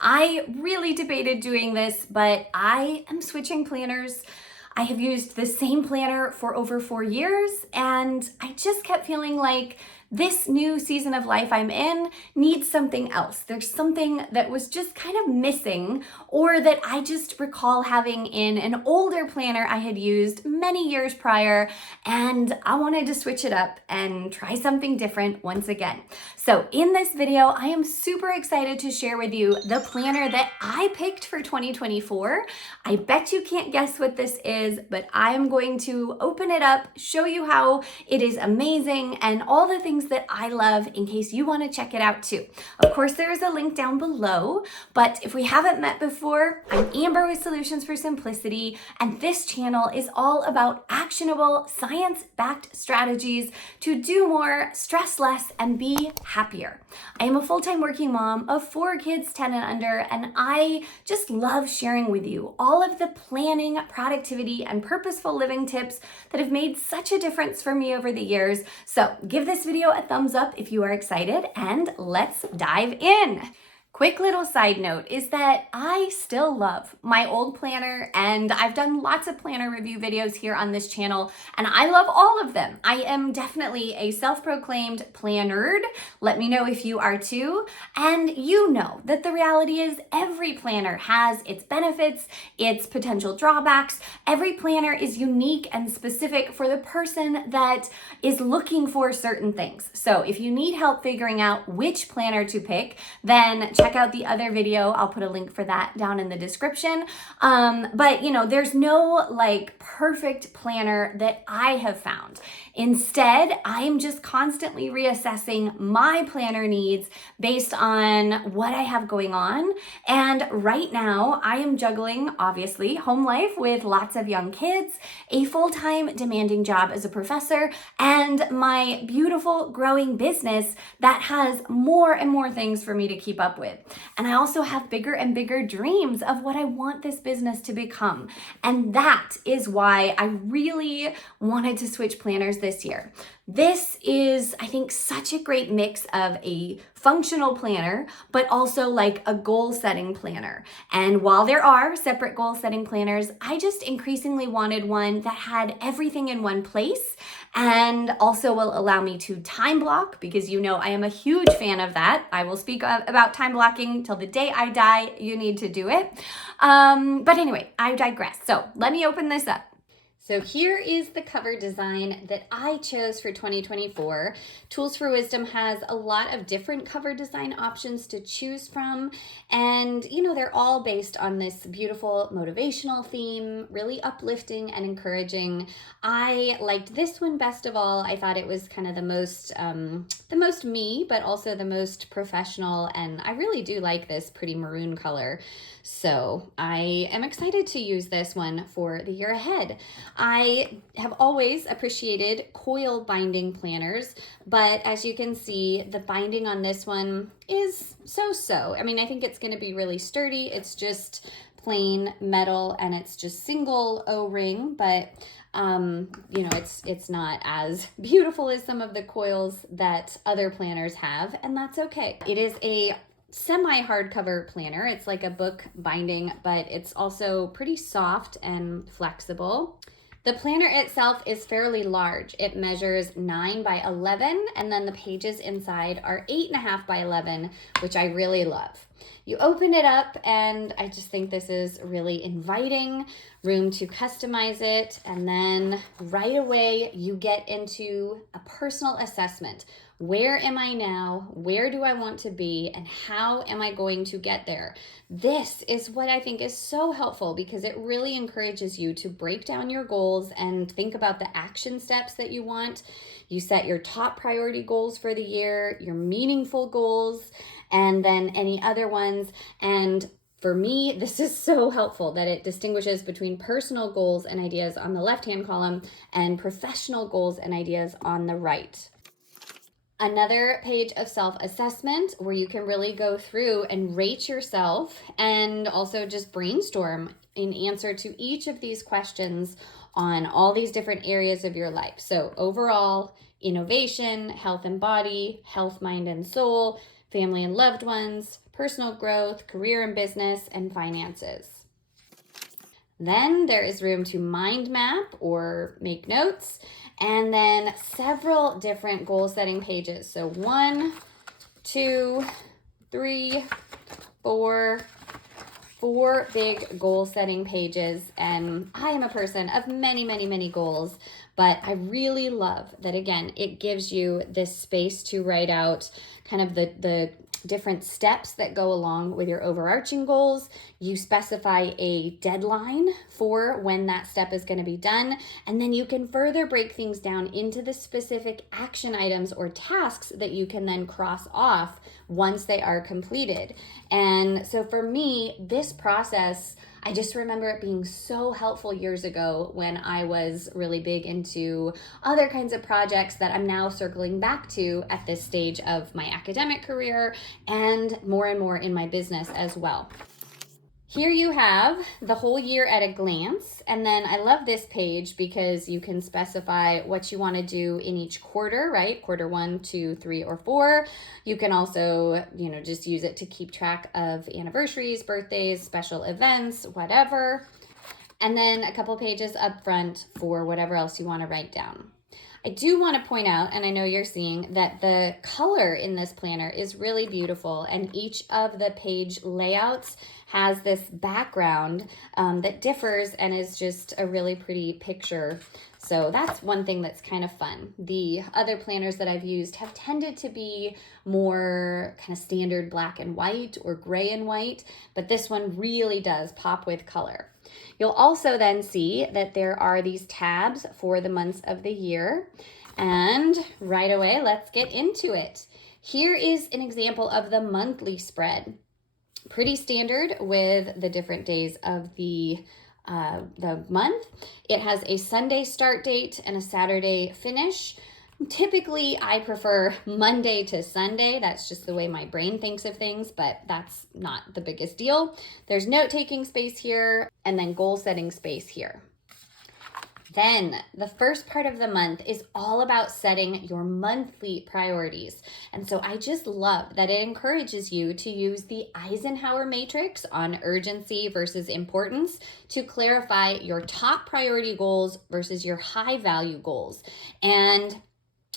I really debated doing this, but I am switching planners. I have used the same planner for over 4 years, and I just kept feeling like this new season of life I'm in needs something else. There's something that was just kind of missing, or that I just recall having in an older planner I had used many years prior, and I wanted to switch it up and try something different once again. So in this video, I am super excited to share with you the planner that I picked for 2024. I bet you can't guess what this is, but I am going to open it up, show you how it is amazing, and all the things that I love in case you want to check it out too. Of course, there is a link down below, but if we haven't met before, I'm Amber with Solutions for Simplicity, and this channel is all about actionable, science-backed strategies to do more, stress less, and be happier. I am a full-time working mom of 4 kids, 10 and under, and I just love sharing with you all of the planning, productivity, and purposeful living tips that have made such a difference for me over the years. So give this video a thumbs up if you are excited, and let's dive in. Quick little side note is that I still love my old planner, and I've done lots of planner review videos here on this channel, and I love all of them. I am definitely a self-proclaimed planner. Let me know if you are too. And you know that the reality is every planner has its benefits, its potential drawbacks. Every planner is unique and specific for the person that is looking for certain things. So if you need help figuring out which planner to pick, then check out the other video. I'll put a link for that down in the description. But you know, there's no like perfect planner that I have found. Instead, I am just constantly reassessing my planner needs based on what I have going on. And right now I am juggling, obviously, home life with lots of young kids, a full-time demanding job as a professor, and my beautiful growing business that has more and more things for me to keep up with. And I also have bigger and bigger dreams of what I want this business to become. And that is why I really wanted to switch planners this year. This is, I think, such a great mix of a functional planner, but also like a goal setting planner. And while there are separate goal setting planners, I just increasingly wanted one that had everything in one place and also will allow me to time block, because you know I am a huge fan of that. I will speak about time blocking till the day I die. You need to do it. But anyway, I digress. So let me open this up. So here is the cover design that I chose for 2024. Tools for Wisdom has a lot of different cover design options to choose from. And, you know, they're all based on this beautiful motivational theme, really uplifting and encouraging. I liked this one best of all. I thought it was kind of the most me, but also the most professional. And I really do like this pretty maroon color. So I am excited to use this one for the year ahead. I have always appreciated coil binding planners, but as you can see, the binding on this one is so-so. I mean, I think it's going to be really sturdy. It's just plain metal and it's just single O-ring, but you know, it's not as beautiful as some of the coils that other planners have, and that's okay. It is a semi-hardcover planner. It's like a book binding, but it's also pretty soft and flexible. The planner itself is fairly large. It measures 9 by 11, and then the pages inside are 8.5 by 11, which I really love. You open it up, and I just think this is really inviting, room to customize it, and then right away you get into a personal assessment. Where am I now? Where do I want to be? And how am I going to get there? This is what I think is so helpful, because it really encourages you to break down your goals and think about the action steps that you want. You set your top priority goals for the year, your meaningful goals, and then any other ones. And for me, this is so helpful that it distinguishes between personal goals and ideas on the left-hand column and professional goals and ideas on the right. Another page of self-assessment where you can really go through and rate yourself and also just brainstorm in answer to each of these questions on all these different areas of your life. So overall, innovation, health and body, health, mind and soul, family and loved ones, personal growth, career and business, and finances. Then there is room to mind map or make notes, and then several different goal setting pages. So 1, 2, 3, 4 big goal setting pages. And I am a person of many, many, many goals, but I really love that, again, it gives you this space to write out kind of the different steps that go along with your overarching goals. You specify a deadline for when that step is going to be done, and then you can further break things down into the specific action items or tasks that you can then cross off once they are completed. And so for me, this process, I just remember it being so helpful years ago when I was really big into other kinds of projects that I'm now circling back to at this stage of my academic career and more in my business as well. Here you have the whole year at a glance, and then I love this page because you can specify what you want to do in each quarter, right? Quarter 1, 2, 3, or 4. You can also, just use it to keep track of anniversaries, birthdays, special events, whatever. And then a couple pages up front for whatever else you want to write down. I do want to point out, and I know you're seeing, that the color in this planner is really beautiful, and each of the page layouts has this background that differs and is just a really pretty picture. So that's one thing that's kind of fun. The other planners that I've used have tended to be more kind of standard black and white or gray and white, but this one really does pop with color. You'll also then see that there are these tabs for the months of the year. And right away, let's get into it. Here is an example of the monthly spread. Pretty standard with the different days of the month. It has a Sunday start date and a Saturday finish. Typically, I prefer Monday to Sunday. That's just the way my brain thinks of things, but that's not the biggest deal. There's note-taking space here, and then goal-setting space here. Then the first part of the month is all about setting your monthly priorities. And so I just love that it encourages you to use the Eisenhower matrix on urgency versus importance to clarify your top priority goals versus your high value goals. And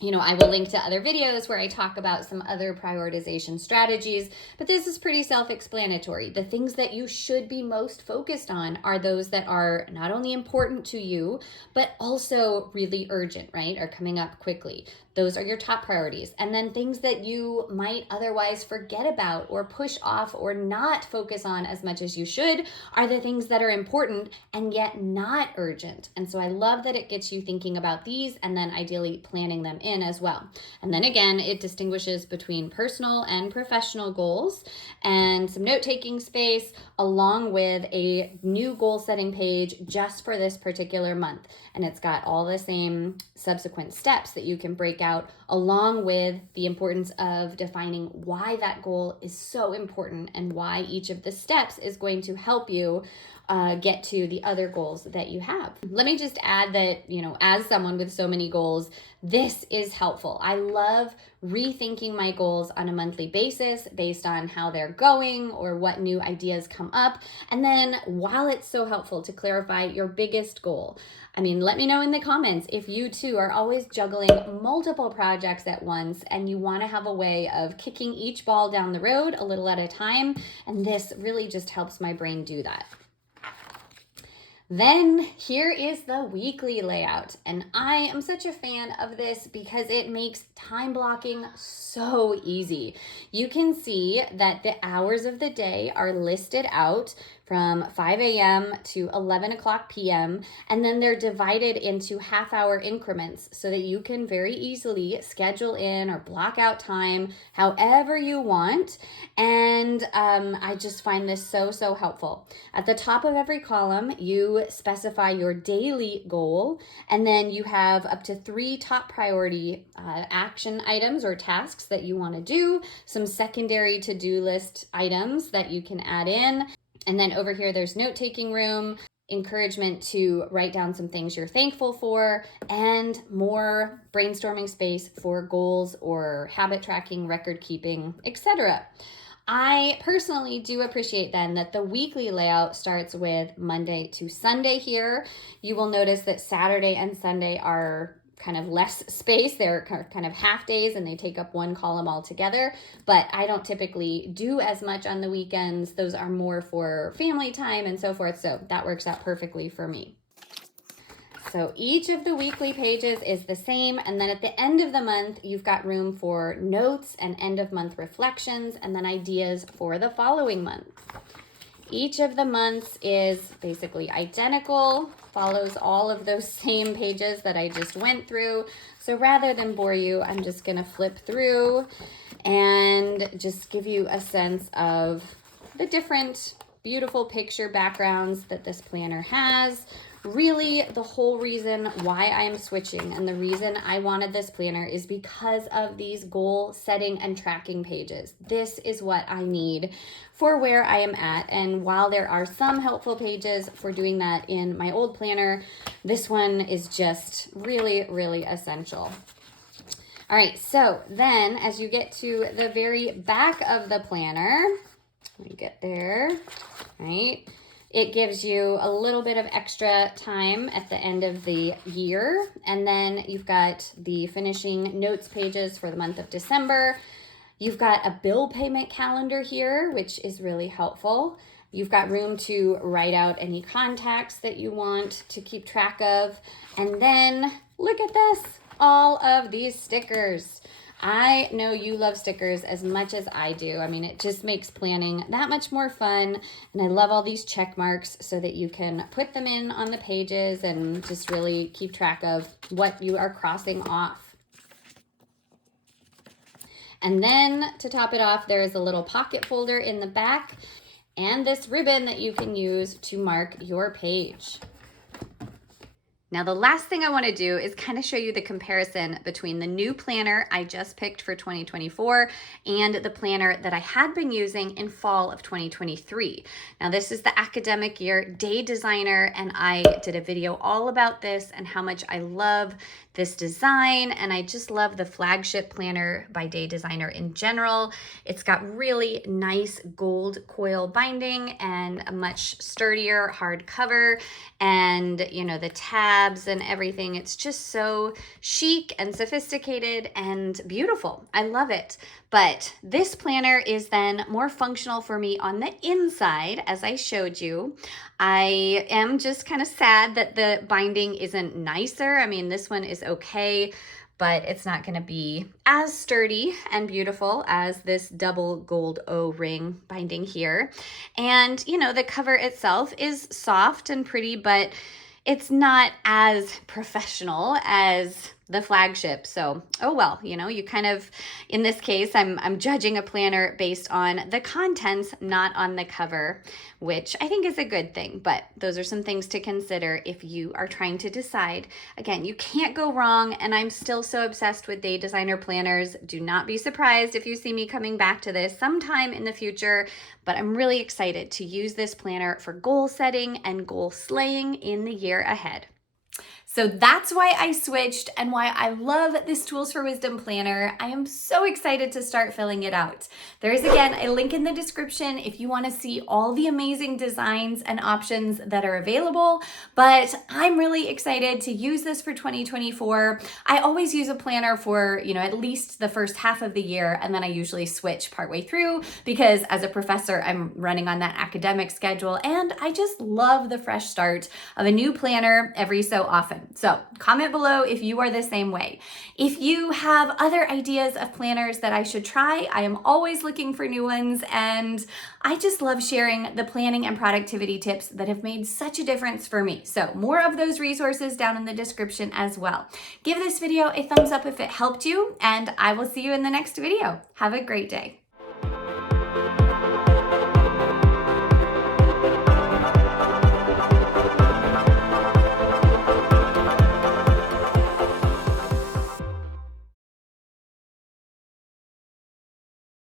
I will link to other videos where I talk about some other prioritization strategies, but this is pretty self-explanatory. The things that you should be most focused on are those that are not only important to you, but also really urgent, right? Are coming up quickly. Those are your top priorities. And then things that you might otherwise forget about or push off or not focus on as much as you should are the things that are important and yet not urgent. And so I love that it gets you thinking about these and then ideally planning them in as well. And then again, it distinguishes between personal and professional goals and some note-taking space along with a new goal setting page just for this particular month. And it's got all the same subsequent steps that you can break out along with the importance of defining why that goal is so important and why each of the steps is going to help you get to the other goals that you have. Let me just add that, as someone with so many goals, this is helpful. I love rethinking my goals on a monthly basis based on how they're going or what new ideas come up. And then while it's so helpful to clarify your biggest goal, let me know in the comments if you too are always juggling multiple projects at once and you want to have a way of kicking each ball down the road a little at a time. And this really just helps my brain do that. Then here is the weekly layout, and I am such a fan of this because it makes time blocking so easy. You can see that the hours of the day are listed out from 5 a.m. to 11 o'clock p.m. and then they're divided into half-hour increments so that you can very easily schedule in or block out time however you want. And I just find this so helpful. At the top of every column, you specify your daily goal, and then you have up to 3 top priority action items or tasks that you want to do, some secondary to-do list items that you can add in. And then over here, there's note-taking room, encouragement to write down some things you're thankful for, and more brainstorming space for goals or habit tracking, record keeping, etc. I personally do appreciate then that the weekly layout starts with Monday to Sunday here. You will notice that Saturday and Sunday are kind of less space. They're kind of half days and they take up one column altogether, but I don't typically do as much on the weekends. Those are more for family time and so forth, so that works out perfectly for me. So each of the weekly pages is the same, and then at the end of the month, you've got room for notes and end of month reflections, and then ideas for the following month. Each of the months is basically identical, follows all of those same pages that I just went through. So rather than bore you, I'm just gonna flip through and just give you a sense of the different beautiful picture backgrounds that this planner has. Really, the whole reason why I'm switching and the reason I wanted this planner is because of these goal setting and tracking pages. This is what I need for where I am at. And while there are some helpful pages for doing that in my old planner, this one is just really, really essential. All right, so then as you get to the very back of the planner, let me get there, right? It gives you a little bit of extra time at the end of the year. And then you've got the finishing notes pages for the month of December. You've got a bill payment calendar here, which is really helpful. You've got room to write out any contacts that you want to keep track of. And then look at this, all of these stickers. I know you love stickers as much as I do. I mean, it just makes planning that much more fun. And I love all these check marks so that you can put them in on the pages and just really keep track of what you are crossing off. And then to top it off, there is a little pocket folder in the back and this ribbon that you can use to mark your page. Now, the last thing I want to do is kind of show you the comparison between the new planner I just picked for 2024 and the planner that I had been using in fall of 2023. Now, this is the academic year day designer, and I did a video all about this and how much I love this design, and I just love the flagship planner by Day Designer in general. It's got really nice gold coil binding and a much sturdier hard cover, and you know, the tabs and everything. It's just so chic and sophisticated and beautiful. I love it. But this planner is then more functional for me on the inside, as I showed you. I am just kind of sad that the binding isn't nicer. I mean, this one is okay, but it's not going to be as sturdy and beautiful as this double gold O-ring binding here. And, you know, the cover itself is soft and pretty, but it's not as professional as the flagship. So, oh well, you know, you kind of, in this case, I'm judging a planner based on the contents, not on the cover, which I think is a good thing. But those are some things to consider if you are trying to decide. Again, you can't go wrong, and I'm still so obsessed with Day Designer planners. Do not be surprised if you see me coming back to this sometime in the future, but I'm really excited to use this planner for goal setting and goal slaying in the year ahead. So that's why I switched and why I love this Tools for Wisdom planner. I am so excited to start filling it out. There is, again, a link in the description if you want to see all the amazing designs and options that are available, but I'm really excited to use this for 2024. I always use a planner for, you know, at least the first half of the year, and then I usually switch partway through because as a professor, I'm running on that academic schedule, and I just love the fresh start of a new planner every so often. So comment below if you are the same way. If you have other ideas of planners that I should try, I am always looking for new ones, and I just love sharing the planning and productivity tips that have made such a difference for me. So more of those resources down in the description as well. Give this video a thumbs up if it helped you, and I will see you in the next video. Have a great day.